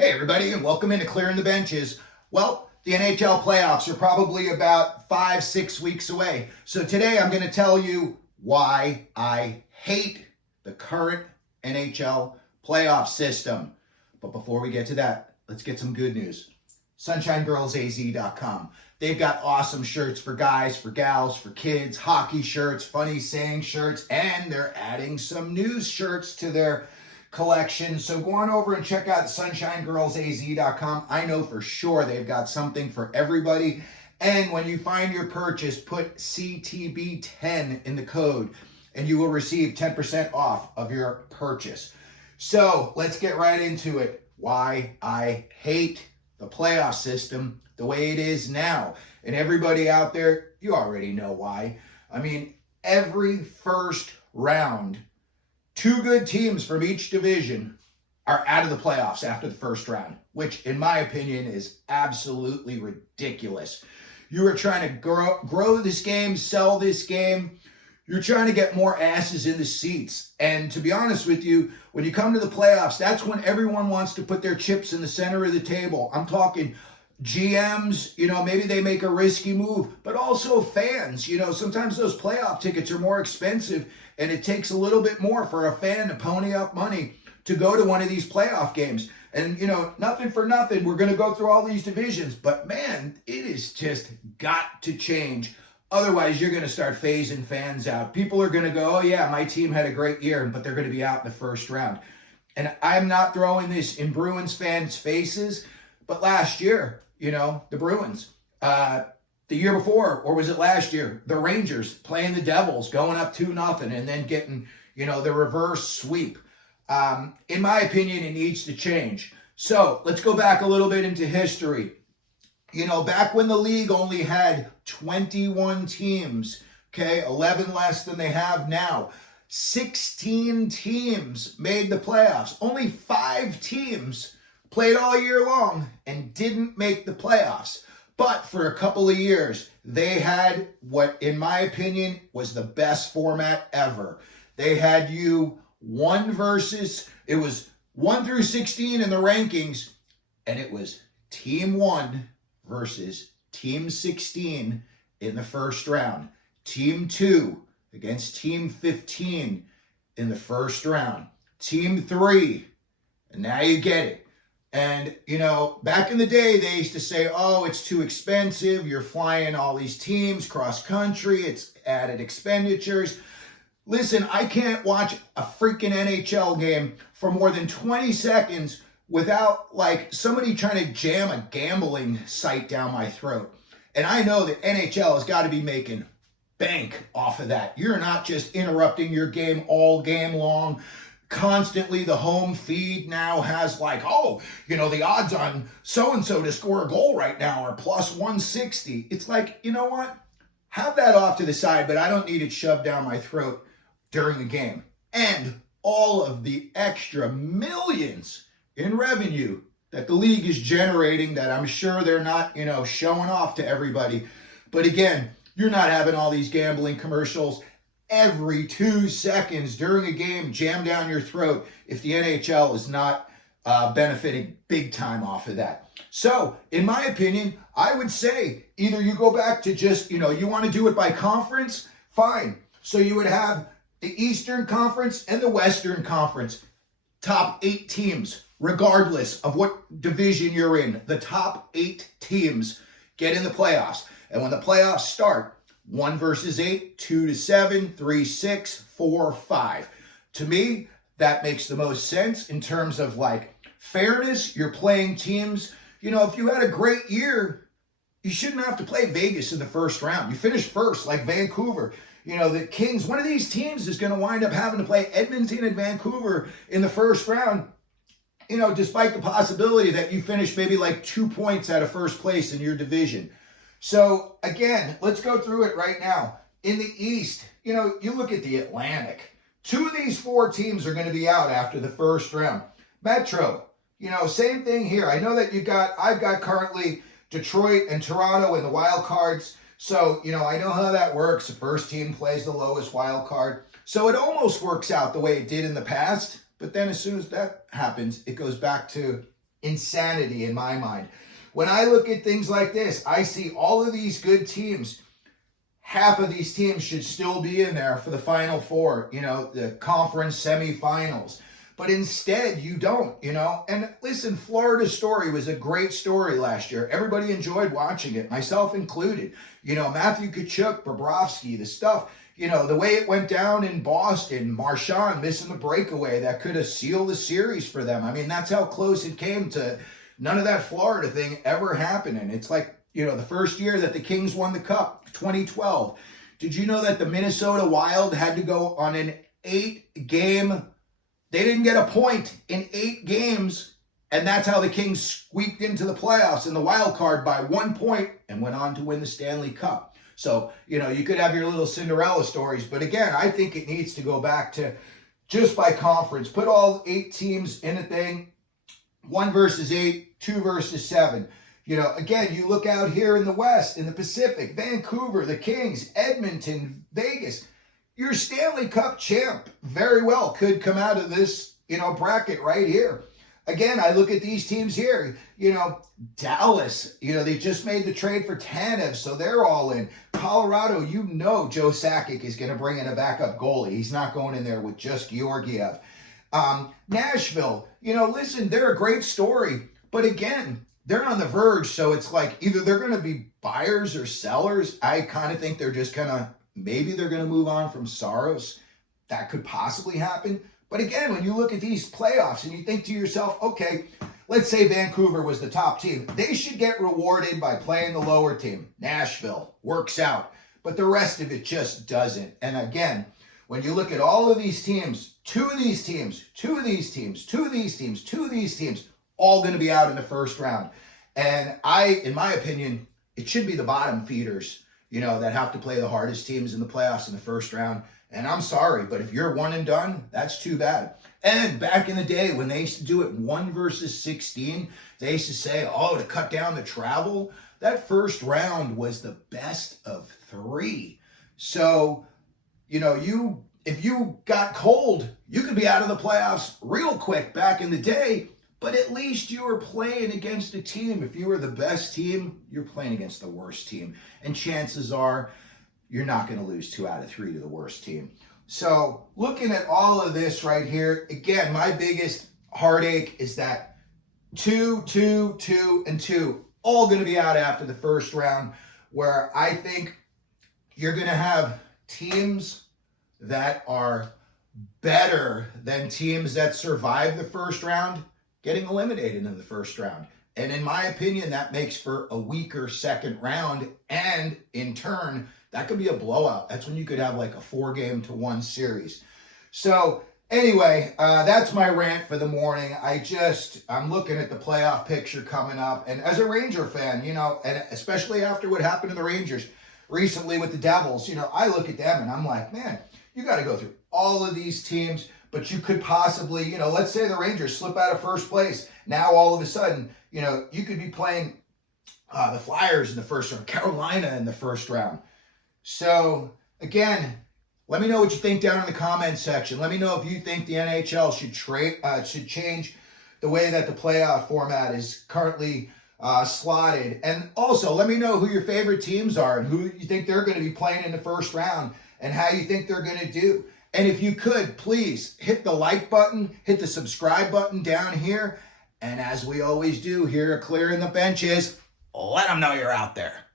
Hey everybody, and welcome into Clearing the Benches. Well, the NHL playoffs are probably about 5-6 weeks away. So today I'm going to tell you why I hate the current NHL playoff system. But before we get to that, let's get some good news. SunshineGirlsAZ.com. They've got awesome shirts for guys, for gals, for kids, hockey shirts, funny saying shirts, and they're adding some news shirts to their collection. So go on over and check out SunshineGirlsAZ.com. I know for sure they've got something for everybody. And when you find your purchase, put CTB10 in the code and you will receive 10% off of your purchase. So let's get right into it. Why I hate the playoff system the way it is now. And everybody out there, you already know why. I mean, every first round, two good teams from each division are out of the playoffs after the first round, which in my opinion is absolutely ridiculous. You are trying to grow this game, sell this game. You're trying to get more asses in the seats. And to be honest with you, when you come to the playoffs, that's when everyone wants to put their chips in the center of the table. I'm talking GMs, maybe they make a risky move, but also fans. Sometimes those playoff tickets are more expensive and it takes a little bit more for a fan to pony up money to go to one of these playoff games. And, nothing for nothing, we're going to go through all these divisions, but man, it is just got to change. Otherwise, you're going to start phasing fans out. People are going to go, oh yeah, my team had a great year, but they're going to be out in the first round. And I'm not throwing this in Bruins fans' faces, but last year, the Bruins, the year before, or was it last year, the Rangers playing the Devils, going up 2-0 and then getting, the reverse sweep. In my opinion, it needs to change. So let's go back a little bit into history. Back when the league only had 21 teams, 11 less than they have now. 16 teams made the playoffs. Only 5 teams played all year long and didn't make the playoffs. But for a couple of years, they had what, in my opinion, was the best format ever. They had it was 1 through 16 in the rankings, and it was Team 1 versus Team 16 in the first round. Team 2 against Team 15 in the first round. Team 3, and now you get it. And, back in the day, they used to say, oh, it's too expensive. You're flying all these teams cross country. It's added expenditures. Listen, I can't watch a freaking NHL game for more than 20 seconds without somebody trying to jam a gambling site down my throat. And I know that NHL has got to be making bank off of that. You're not just interrupting your game all game long. Constantly the home feed now has the odds on so-and-so to score a goal right now are plus 160. It's like, you know what? Have that off to the side, but I don't need it shoved down my throat during the game. And all of the extra millions in revenue that the league is generating that I'm sure they're not, showing off to everybody. But again, you're not having all these gambling commercials every 2 seconds during a game jammed down your throat if the NHL is not benefiting big time off of that. So, in my opinion, I would say either you go back to just, you want to do it by conference, fine. So you would have the Eastern Conference and the Western Conference, top 8 teams, regardless of what division you're in. The top 8 teams get in the playoffs. And when the playoffs start, 1 versus 8, 2 to 7, 3, 6, 4, 5. To me, that makes the most sense in terms of fairness. You're playing teams. If you had a great year, you shouldn't have to play Vegas in the first round. You finish first, like Vancouver. The Kings, one of these teams is going to wind up having to play Edmonton and Vancouver in the first round, despite the possibility that you finish maybe 2 points out of first place in your division. So again, let's go through it right now. In the East, you look at the Atlantic. 2 of these 4 teams are going to be out after the first round. Metro, same thing here. I know that I've got currently Detroit and Toronto in the wild cards. So, I know how that works. The first team plays the lowest wild card. So it almost works out the way it did in the past. But then as soon as that happens, it goes back to insanity in my mind. When I look at things like this, I see all of these good teams. Half of these teams should still be in there for the Final Four, the conference semifinals. But instead, you don't, And listen, Florida's story was a great story last year. Everybody enjoyed watching it, myself included. Matthew Tkachuk, Bobrovsky, the stuff, the way it went down in Boston, Marchand missing the breakaway that could have sealed the series for them. I mean, that's how close it came to none of that Florida thing ever happening. It's like, the first year that the Kings won the Cup, 2012. Did you know that the Minnesota Wild had to go on an 8-game, they didn't get a point in 8 games, and that's how the Kings squeaked into the playoffs in the wild card by 1 point and went on to win the Stanley Cup. So, you could have your little Cinderella stories, but again, I think it needs to go back to just by conference. Put all 8 teams in a thing, 1 versus 8, 2 versus 7. Again, you look out here in the West, in the Pacific, Vancouver, the Kings, Edmonton, Vegas. Your Stanley Cup champ very well could come out of this, bracket right here. Again, I look at these teams here, Dallas, they just made the trade for Tanev, so they're all in. Colorado, Joe Sakic is going to bring in a backup goalie. He's not going in there with just Georgiev. Nashville, listen, they're a great story, but again, they're on the verge, so it's like either they're going to be buyers or sellers. I kind of think they're just maybe they're going to move on from Saros. That could possibly happen. But again, when you look at these playoffs and you think to yourself, okay, let's say Vancouver was the top team. They should get rewarded by playing the lower team. Nashville works out, but the rest of it just doesn't. And again, when you look at all of these teams, 2 of these teams, 2 of these teams, 2 of these teams, 2 of these teams, all going to be out in the first round. And in my opinion, it should be the bottom feeders, that have to play the hardest teams in the playoffs in the first round. And I'm sorry, but if you're one and done, that's too bad. And back in the day when they used to do it 1 versus 16, they used to say, to cut down the travel, that first round was the best of 3. So, if you got cold, you could be out of the playoffs real quick back in the day. But at least you were playing against a team. If you were the best team, you're playing against the worst team. And chances are you're not going to lose 2 out of 3 to the worst team. So looking at all of this right here, again, my biggest heartache is that 2, 2, 2, and 2, all going to be out after the first round, where I think you're going to have teams that are better than teams that survive the first round getting eliminated in the first round. And in my opinion, that makes for a weaker second round. And in turn, that could be a blowout. That's when you could have like a 4-game-to-1 series. So anyway, that's my rant for the morning. I'm looking at the playoff picture coming up. And as a Ranger fan, and especially after what happened to the Rangers recently with the Devils, I look at them and I'm like, man, you got to go through all of these teams. But you could possibly, let's say the Rangers slip out of first place. Now, all of a sudden, you could be playing the Flyers in the first round, Carolina in the first round. So, again, let me know what you think down in the comments section. Let me know if you think the NHL should change the way that the playoff format is currently slotted. And also, let me know who your favorite teams are and who you think they're going to be playing in the first round and how you think they're going to do. And if you could, please hit the like button, hit the subscribe button down here. And as we always do here at Clearing the Benches, let them know you're out there.